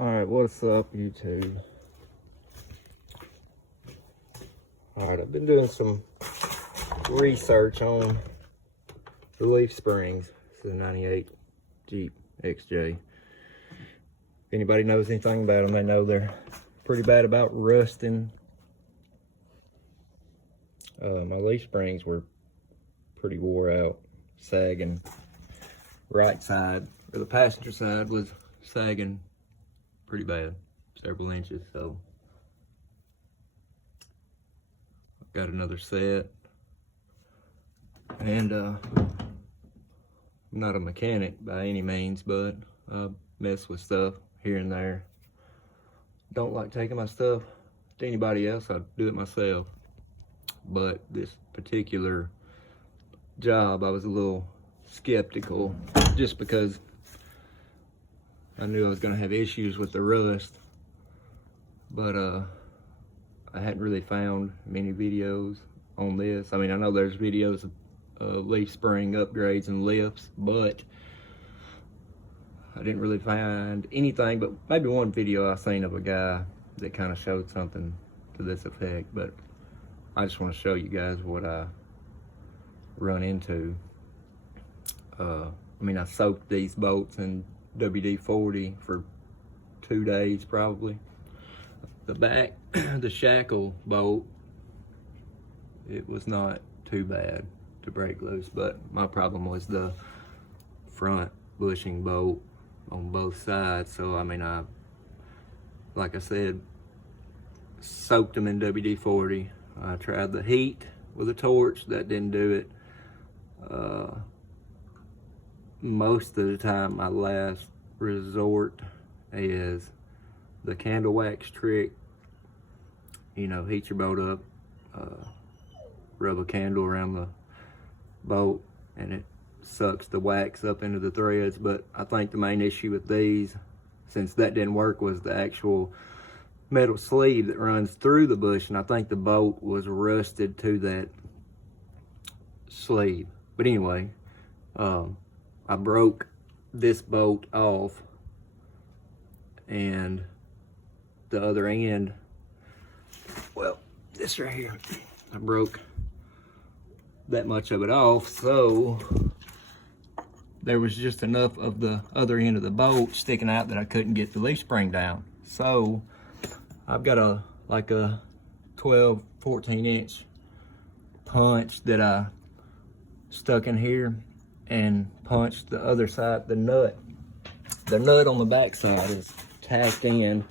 Alright, what's up, YouTube? Alright, I've been doing some research on the leaf springs. This is a 98 Jeep XJ. If anybody knows anything about them, they know they're pretty bad about rusting. My leaf springs were pretty wore out, sagging. Right side, or the passenger side, was sagging pretty bad, several inches. So I've got another set, and I'm not a mechanic by any means, but I mess with stuff here and there. Don't like taking my stuff to anybody else. I do it myself. But this particular job, I was a little skeptical, just because I knew I was going to have issues with the rust. But I hadn't really found many videos on this. I mean, I know there's videos of leaf spring upgrades and lifts, but I didn't really find anything but maybe one video I seen of a guy that kind of showed something to this effect. But I just want to show you guys what I run into. I mean, I soaked these bolts in WD-40 for 2 days probably. The back, the shackle bolt, it was not too bad to break loose, but my problem was the front bushing bolt on both sides. So I mean, like I said, soaked them in WD-40. I tried the heat with a torch, that didn't do it. Most of the time, my last resort is the candle wax trick. You know, heat your bolt up, rub a candle around the bolt, and it sucks the wax up into the threads. But I think the main issue with these, since that didn't work, was the actual metal sleeve that runs through the bush, and I think the bolt was rusted to that sleeve. But anyway, I broke this bolt off, and the other end, well, this right here, I broke that much of it off, so there was just enough of the other end of the bolt sticking out that I couldn't get the leaf spring down. So I've got like a 12, 14 inch punch that I stuck in here and punched the other side, the nut. The nut on the back side is tacked in.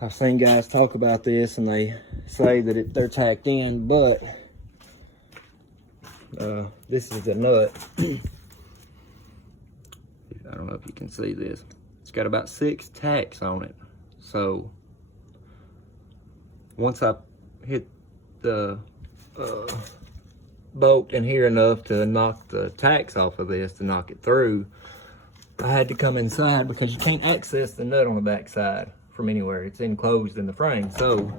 I've seen guys talk about this and they say that they're tacked in, but this is the nut. I don't know if you can see this. It's got about 6 tacks on it. So once I hit the bolt in here enough to knock the tacks off of this, to knock it through, I had to come inside because you can't access the nut on the back side from anywhere. It's enclosed in the frame. So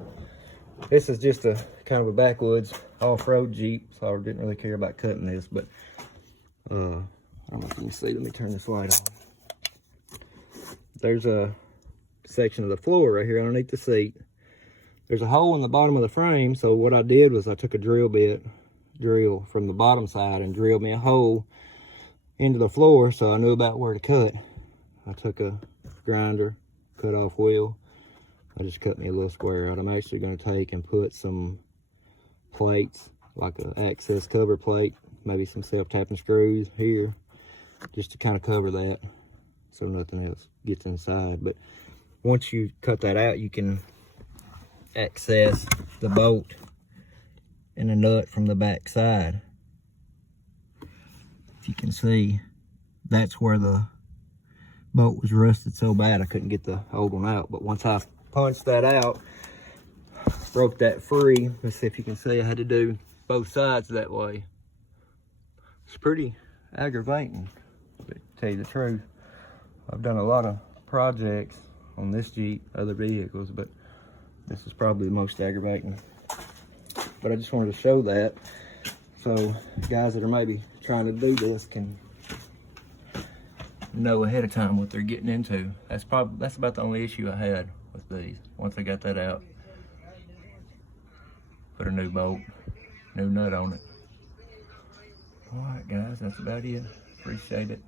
this is just a kind of a backwoods off-road Jeep, so I didn't really care about cutting this. But I don't know if you can see. Let me turn this light on. There's a section of the floor right here underneath the seat. There's a hole in the bottom of the frame, so what I did was I took a drill from the bottom side and drilled me a hole into the floor, so I knew about where to cut. I took a grinder, cut off wheel. I just cut me a little square out. I'm actually going to take and put some plates, like an access cover plate, maybe some self-tapping screws here, just to kind of cover that so nothing else gets inside. But once you cut that out, you can access the bolt and the nut from the back side. If you can see, that's where the bolt was rusted so bad I couldn't get the old one out. But once I punched that out, broke that free, let's see if you can see, I had to do both sides that way. It's pretty aggravating, but to tell you the truth. I've done a lot of projects on this Jeep, other vehicles, but this is probably the most aggravating. But I just wanted to show that, so guys that are maybe trying to do this can know ahead of time what they're getting into. That's about the only issue I had with these. Once I got that out, put a new bolt, new nut on it. All right, guys, that's about it. Appreciate it.